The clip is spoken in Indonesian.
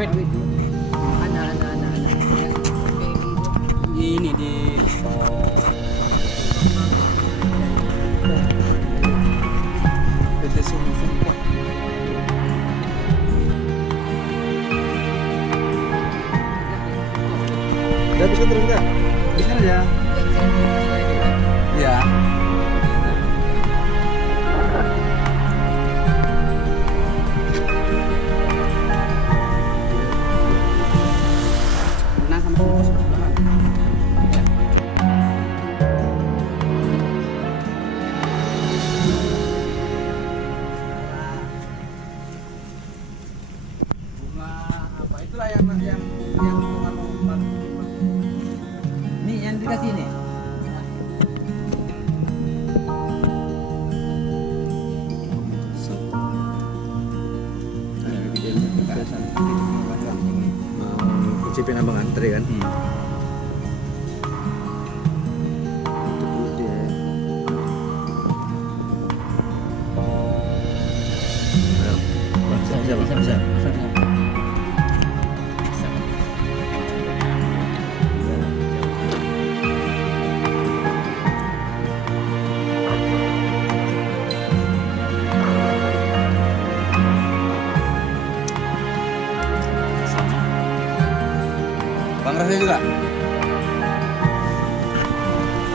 sawit. Anak. Ini di PT Sumpah. Udah bisa turun nggak? Bisa aja. Ya. Nah, sama sama sebelahan. Ya. Bunga apa itulah yang Nih yang dikasih nih. Icipin abang antri kan? Itu dulu dia. Bisa. Bang Rasnya juga?